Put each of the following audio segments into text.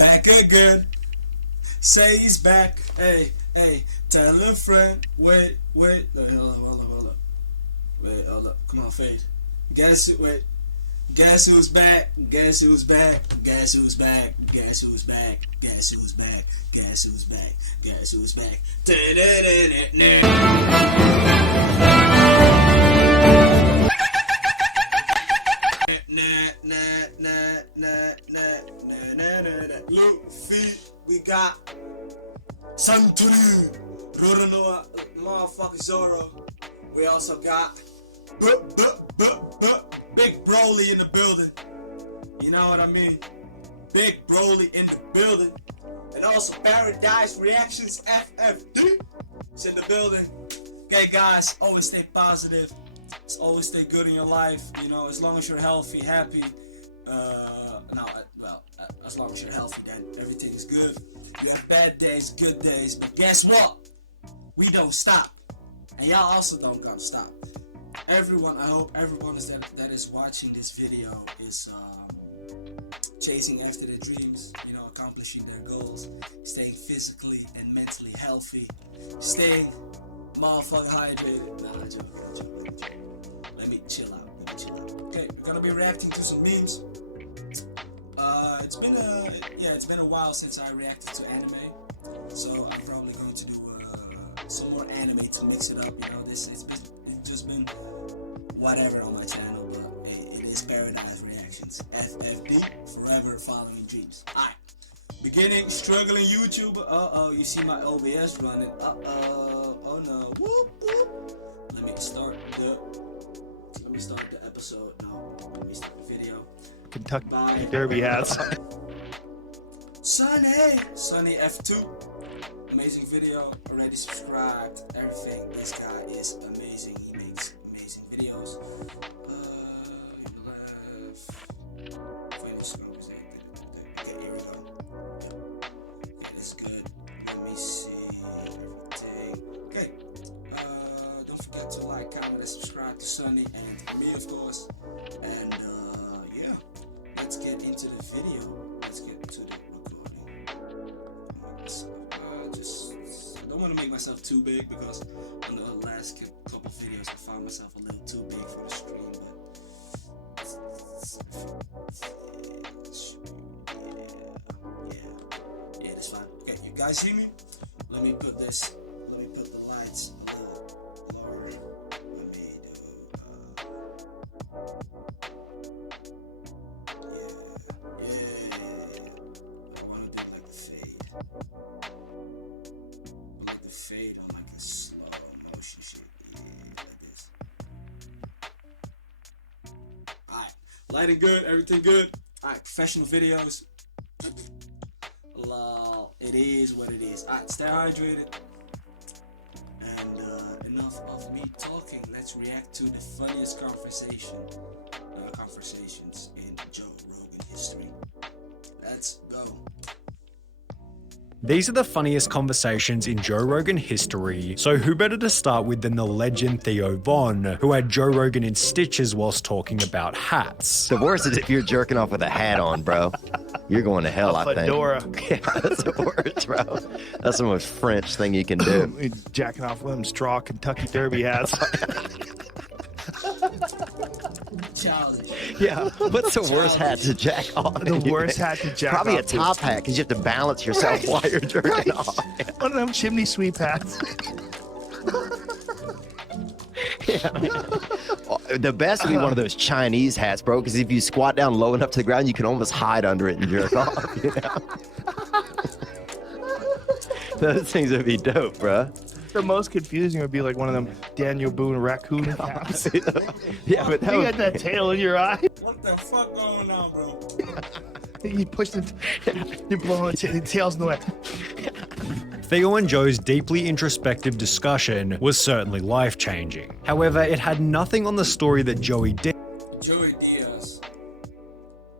Back again. Say he's back. Hey, hey, tell a friend. Wait. Hold up. Wait, hold up. Come on, fade. Guess who's back? Guess who's back? Guess who's back? Guess who's back? Guess who's back? Guess who's back? Guess who's back? Guess who's back? Luffy, we got Santuri, Roronoa, motherfucking Zoro. We also got Big Broly in the building. You know what I mean? Big Broly in the building. And also Paradise Reactions FFD is in the building. Okay, guys, always stay positive. Always stay good in your life. You know, as long as you're healthy, happy. As long as you're healthy, then everything's good. You have bad days, good days, but guess what? We don't stop. And y'all also don't gotta stop. Everyone, I hope everyone that is watching this video is chasing after their dreams, you know, accomplishing their goals, staying physically and mentally healthy, staying motherfucking hydrated. Nah, joke. Let me chill out. Okay, we're gonna be reacting to some memes. It's been a while since I reacted to anime, so I'm probably going to do some more anime to mix it up. You know, it's just been whatever on my channel, but it is Paradise Reactions FFD, forever following dreams. Alright, beginning struggling YouTuber. You see my OBS running. Oh no. Whoop. Let me start the episode. No, let me start the video. Kentucky Derby hats. Sunny F2. Amazing video. Already subscribed. Everything. This guy is amazing. He makes amazing videos. Famous conversation. Okay, here we go. Yeah, that's good. Let me see everything. Okay. Don't forget to like, comment, and subscribe to Sunny and to me, of course. And yeah, let's get into the video. Let's get into the recording. I don't want to make myself too big because on the last couple videos I found myself a little too big for the screen, but yeah, that's fine. Okay, you guys see me? Let me put the lights a little lower. Let me do I want to do like the fade. Like the fade on like a slow motion shit. Yeah, like this. Alright. Lighting good, everything good. Alright, professional videos. Lol. It is what it is. Alright, stay hydrated. And enough of me talking. Let's react to the funniest conversations in Joe Rogan history. Let's go. These are the funniest conversations in Joe Rogan history, so who better to start with than the legend Theo Von, who had Joe Rogan in stitches whilst talking about hats. The worst is if you're jerking off with a hat on, bro. You're going to hell, I think. Fedora. Yeah, that's the worst, bro. That's the most French thing you can do. Jacking off with them straw Kentucky Derby hats. Childish. Yeah. What's the worst hat to jack off? The worst hat to jack Probably off. a top hat, because you have to balance yourself while you're jerking off. One of them chimney sweep hats. Yeah. The best would be one of those Chinese hats, bro, because if you squat down low enough to the ground, you can almost hide under it and jerk off, you know? Those things would be dope, bro. The most confusing would be like one of them Daniel Boone raccoon hats. Yeah, but You got that tail in your eye. What the fuck going on, bro? You push you're blowing the tails in the way. Theo and Joe's deeply introspective discussion was certainly life-changing. However, it had nothing on the story that Joey did. Joey Diaz.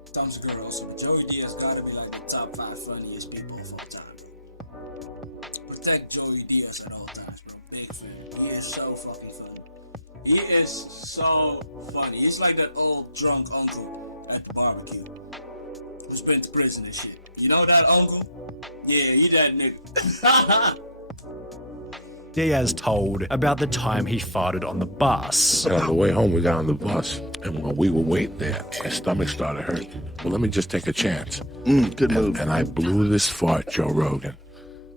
Thumbs girl also, but Joey Diaz gotta be like the top 5 funniest people of all time. Protect Joey Diaz at all times, bro. Big fan. He is so fucking funny. He is so funny. He's like that old drunk uncle at the barbecue. who's been to prison and shit. You know that uncle? Yeah, he that nigga. Diaz told about the time he farted on the bus. And on the way home, we got on the bus, and while we were waiting there, my stomach started hurting. Well, let me just take a chance. Good move. And I blew this fart, Joe Rogan.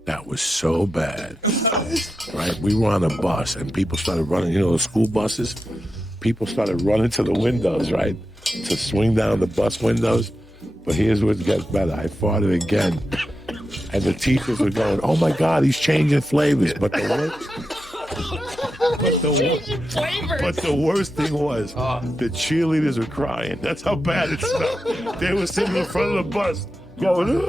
That was so bad, right? We were on a bus, and people started running, the school buses? People started running to the windows, right? To swing down the bus windows. But here's what gets better. I farted again. And the teachers were going, oh my God, he's changing flavors. But the worst thing was the cheerleaders were crying. That's how bad it smelled. They were sitting in front of the bus going,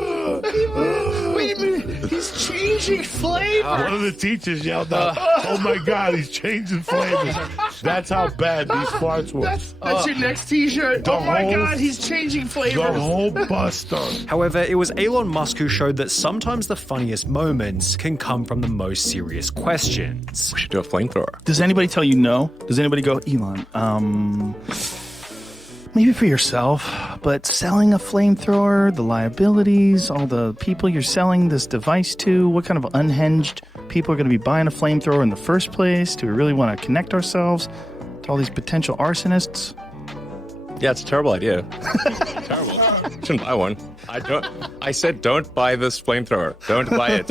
Wait a minute, he's changing flavor. One of the teachers yelled out, oh my God, he's changing flavors. That's how bad these farts were. That's your next t-shirt. Oh my God, he's changing flavors. The whole bus stunk. However, it was Elon Musk who showed that sometimes the funniest moments can come from the most serious questions. We should do a flamethrower. Does anybody tell you no? Does anybody go, Elon, maybe for yourself, but selling a flamethrower, the liabilities, all the people you're selling this device to, what kind of unhinged people are going to be buying a flamethrower in the first place? Do we really want to connect ourselves to all these potential arsonists? Yeah, it's a terrible idea. Terrible. Shouldn't buy one. I said don't buy this flamethrower. Don't buy it.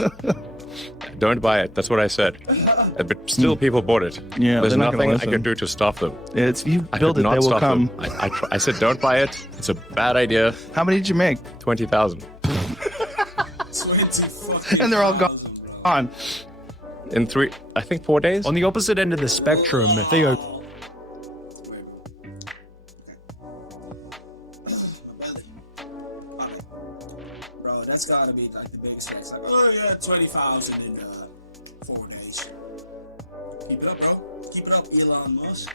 Don't buy it. That's what I said. But still, people bought it. Yeah, there's they're not gonna nothing I listen. can do to stop them. If you I build could it, not they will stop come. them. I said don't buy it. It's a bad idea. How many did you make? 20,000 And they're all gone. in 4 days. On the opposite end of the spectrum, Theo Bro, that's gotta be like the biggest flex. Like, oh yeah, 20,000 in 4 days. Keep it up, bro. Keep it up, Elon Musk.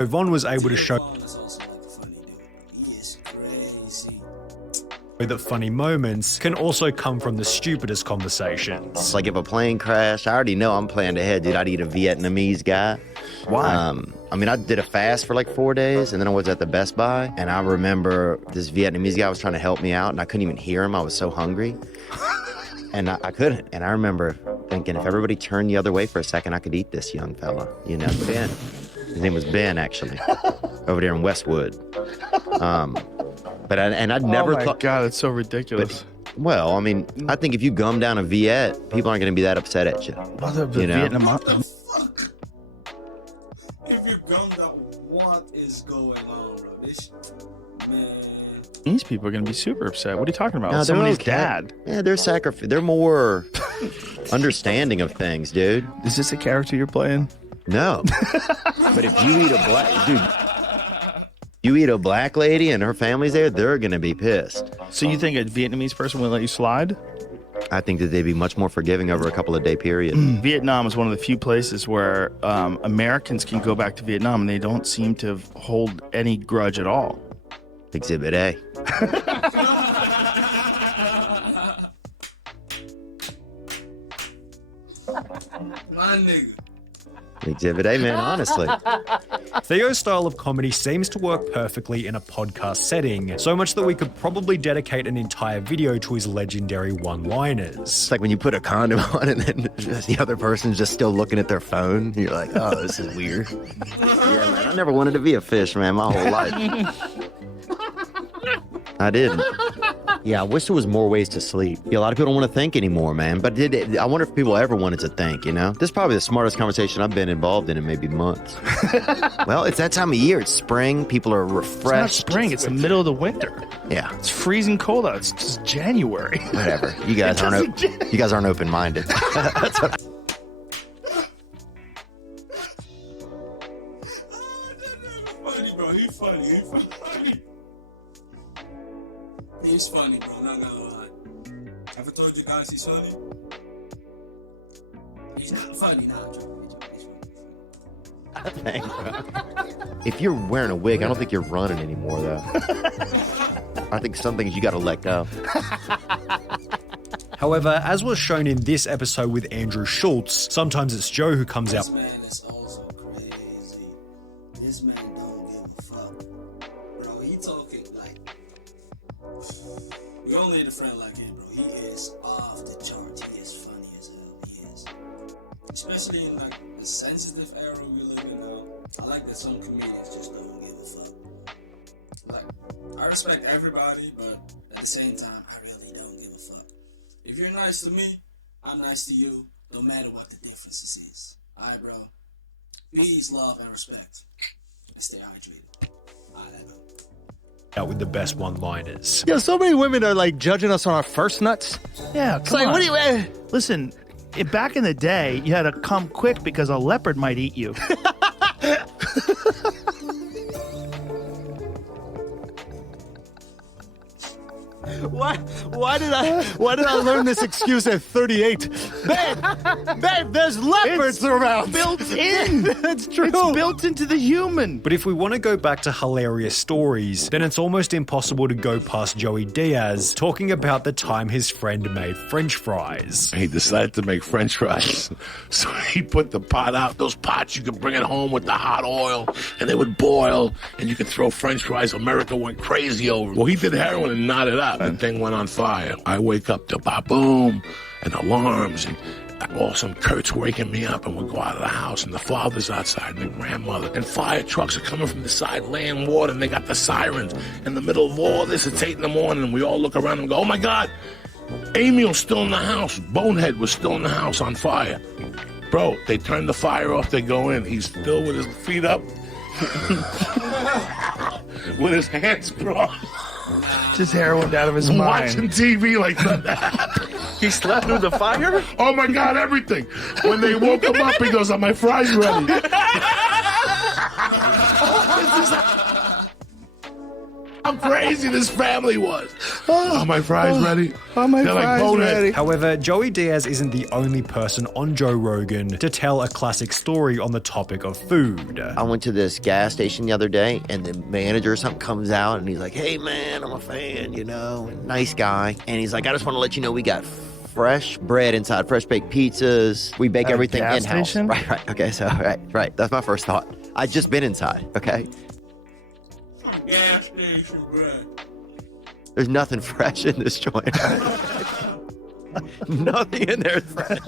Von was able to show Elon is also like a funny dude. He is crazy. that funny moments can also come from the stupidest conversations. It's like if a plane crashed, I already know I'm planning ahead, dude. I'd eat a Vietnamese guy. Why? I did a fast for like 4 days, and then I was at the Best Buy, and I remember this Vietnamese guy was trying to help me out, and I couldn't even hear him. I was so hungry, and I couldn't. And I remember thinking, if everybody turned the other way for a second, I could eat this young fella. Ben. His name was Ben, actually, over there in Westwood. But I'd never oh my thought. God, it's so ridiculous. Well, I think if you gum down a Viet, people aren't going to be that upset at you. Mother of the you know? Vietnam. Fuck. If you're gummed up, what is going on, bro? This man. These people are going to be super upset. What are you talking about? No, they're Somebody's okay. dad. Yeah, they're more understanding of things, dude. Is this a character you're playing? No. But if you eat a black lady and her family's there, they're going to be pissed. So you think a Vietnamese person would let you slide? I think that they'd be much more forgiving over a couple of day period. Vietnam is one of the few places where Americans can go back to Vietnam and they don't seem to hold any grudge at all. Exhibit A. My nigga. Exhibit A, man, honestly. Theo's style of comedy seems to work perfectly in a podcast setting, so much that we could probably dedicate an entire video to his legendary one-liners. It's like when you put a condom on and then the other person's just still looking at their phone. You're like, oh, this is weird. Yeah, man, I never wanted to be a fish, man, my whole life. I didn't. Yeah, I wish there was more ways to sleep. Yeah, a lot of people don't want to think anymore, man. But I wonder if people ever wanted to think, This is probably the smartest conversation I've been involved in maybe months. Well, it's that time of year. It's spring. People are refreshed. It's not spring. It's the middle of the winter. Yeah. It's freezing cold out. It's just January. Whatever. You guys aren't open-minded. That's what Funny, bro. He's funny. He's funny, bro. Not gonna lie. Have I told you guys he's funny? He's not funny now, If you're wearing a wig, I don't think you're running anymore, though. I think some things you got to let go. However, as was shown in this episode with Andrew Schultz, sometimes it's Joe who comes out This man is also crazy. This man don't give a fuck. Bro, he don't need a friend like him, bro. He is off the charts. He is funny as hell. He is. Especially in like the sensitive era we live in now. I like that some comedians just don't give a fuck. Like, I respect everybody, but at the same time, I really don't give a fuck. If you're nice to me, I'm nice to you, no matter what the differences is. Alright, bro. Peace, love, and respect. And stay hydrated. Alright, bro. Out with the best one-liners. Yo, so many women are like judging us on our first nuts. Yeah, It's come like, on. what do you? Listen, back in the day, you had to come quick because a leopard might eat you. Why did I learn this excuse at 38? Babe, there's leopards around. Built in. That's true. It's built into the human. But if we want to go back to hilarious stories, then it's almost impossible to go past Joey Diaz talking about the time his friend made French fries. He decided to make French fries. So he put the pot out. Those pots, you could bring it home with the hot oil, and they would boil, and you could throw French fries. America went crazy over it. Well, he did heroin and knotted up. The thing went on fire. I wake up to ba-boom, and alarms, and all of a sudden Kurt's waking me up, and we go out of the house, and the father's outside, and the grandmother, and fire trucks are coming from the side laying water, and they got the sirens. In the middle of all this, it's 8 in the morning, and we all look around and go, oh my God, Emil's still in the house. Bonehead was still in the house on fire. Bro, they turn the fire off, they go in. He's still with his feet up, with his hands crossed, Just heroin out of his mind. watching TV like that. He slept through the fire? Oh my God, everything. When they woke him up, he goes, are my fries ready? How crazy this family was. Are my fries ready? Are my They're like fries bonehead. ready? However, Joey Diaz isn't the only person on Joe Rogan to tell a classic story on the topic of food. I went to this gas station the other day, and the manager or something comes out, and he's like, hey, man, I'm a fan, you know, nice guy. And he's like, I just want to let you know we got fresh bread inside, fresh baked pizzas. We bake At a everything gas in-house. station? Right. Okay, so, right. That's my first thought. I'd just been inside, okay? Gas station bread. There's nothing fresh in this joint. Nothing in there is fresh.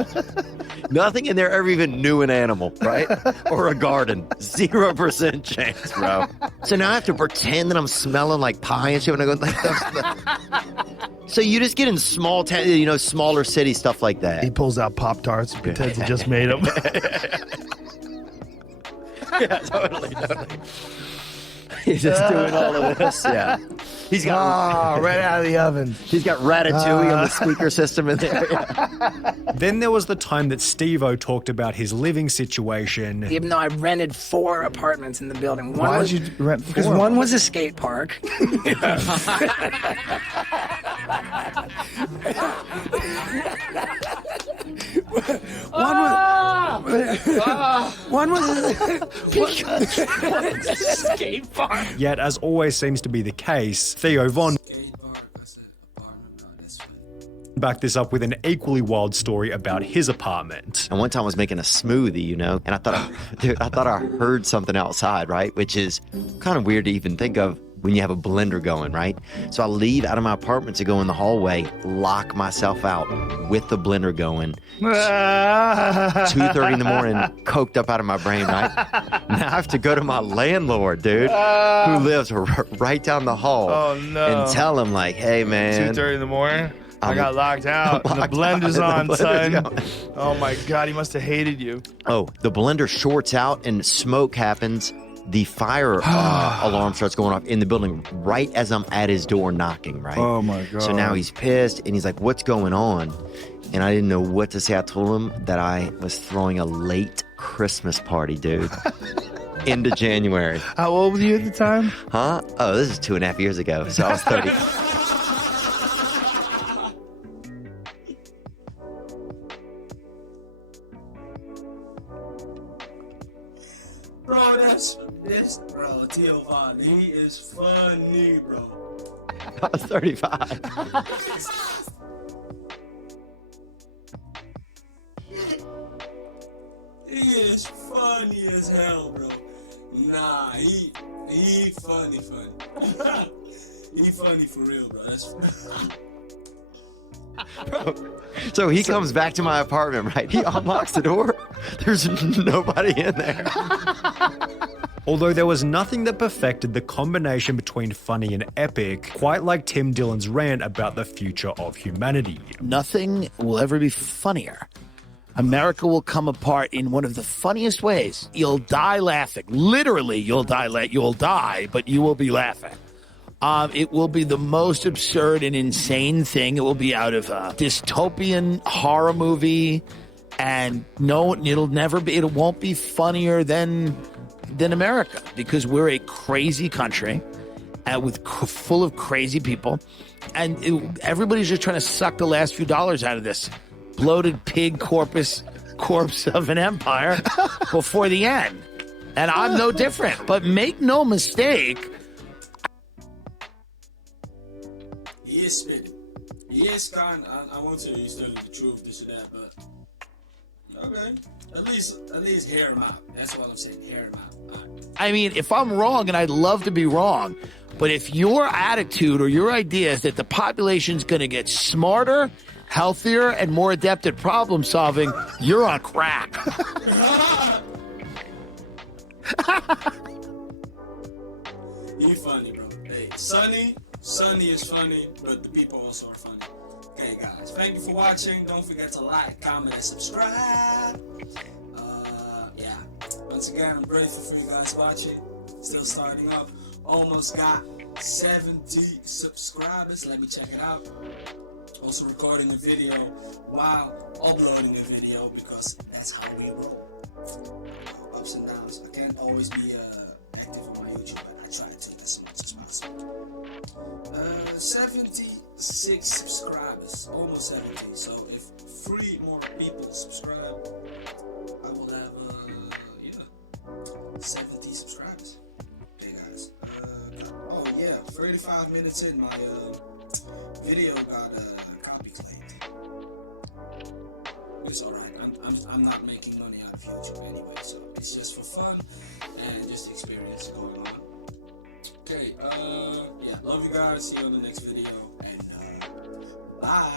Nothing in there ever even knew an animal, right? Or a garden. 0% chance, bro. So now I have to pretend that I'm smelling like pie and shit when I go like So you just get in small town, you know, smaller city stuff like that. He pulls out Pop-Tarts and pretends he just made them. Yeah, totally. He's just doing all of this. Yeah. He's got Right out of the oven. he's got Ratatouille on the speaker system in there. Yeah. Then there was the time that Steve-O talked about his living situation. Even though I rented 4 apartments in the building. Why was, did you rent Because 4? one was a skate park. One was a skate park. Yet, as always seems to be the case, Theo Von Skate park. I said apartment, bro. That's fine. backed this up with an equally wild story about his apartment. And one time I was making a smoothie, you know, and I thought I heard something outside, right? Which is kind of weird to even think of when you have a blender going, right? So I leave out of my apartment to go in the hallway, lock myself out with the blender going. 2:30 in the morning, coked up out of my brain, right? Now I have to go to my landlord, dude, who lives right down the hall. Oh, no. And tell him like, hey, man. 2:30 in the morning. I I'm- got locked out. I'm And the locked blender's out, on, and the blender's son. going. Oh my God, he must have hated you. Oh, the blender shorts out and smoke happens. The fire alarm starts going off in the building right as I'm at his door knocking, right? Oh, my God. So now he's pissed and he's like, what's going on? And I didn't know what to say. I told him that I was throwing a late Christmas party, dude. Into January. How old were you at the time? Huh? Oh, this is 2.5 years ago. So I was 30. Bro, that's this, bro. Theo Von, he is funny, bro. I was 35. He is funny as hell, bro. Nah, he funny. He funny for real, bro. That's So he comes back to my apartment, right? He unlocks the door. There's nobody in there. Although there was nothing that perfected the combination between funny and epic, quite like Tim Dillon's rant about the future of humanity. Nothing will ever be funnier. America will come apart in one of the funniest ways. You'll die laughing. Literally, you'll die, but you will be laughing. It will be the most absurd and insane thing. It will be out of a dystopian horror movie, and no, it won't be funnier than America, because we're a crazy country full of crazy people, and everybody's just trying to suck the last few dollars out of this bloated pig corpse of an empire before the end. And I'm no different. But make no mistake, He is spitting. He is kind. I won't say he's telling the truth, this or that, but okay. At least hear him out. That's all I'm saying. Hear him out. All right. I mean, if I'm wrong, and I'd love to be wrong, but if your attitude or your idea is that the population's going to get smarter, healthier, and more adept at problem solving, you're on crack. You're funny, bro. Hey, Sunny is funny, but the people also are funny. Okay, guys, thank you for watching. Don't forget to like, comment, and subscribe. Yeah. Once again, I'm grateful for you guys watching. Still starting up. Almost got 70 subscribers. Let me check it out. Also recording a video while uploading a video, because that's how we roll. Ups and downs. I can't always be active on my YouTube, but I try to as much as possible. 76 subscribers, almost 70. So if 3 more people subscribe, I will have 70 subscribers. Okay, guys. Oh yeah, 35 minutes in, my video got copy claimed. It's alright. I'm not making money out of YouTube anyway, so it's just for fun and just experience going on. Okay, yeah, love you guys. See you on the next video, and bye.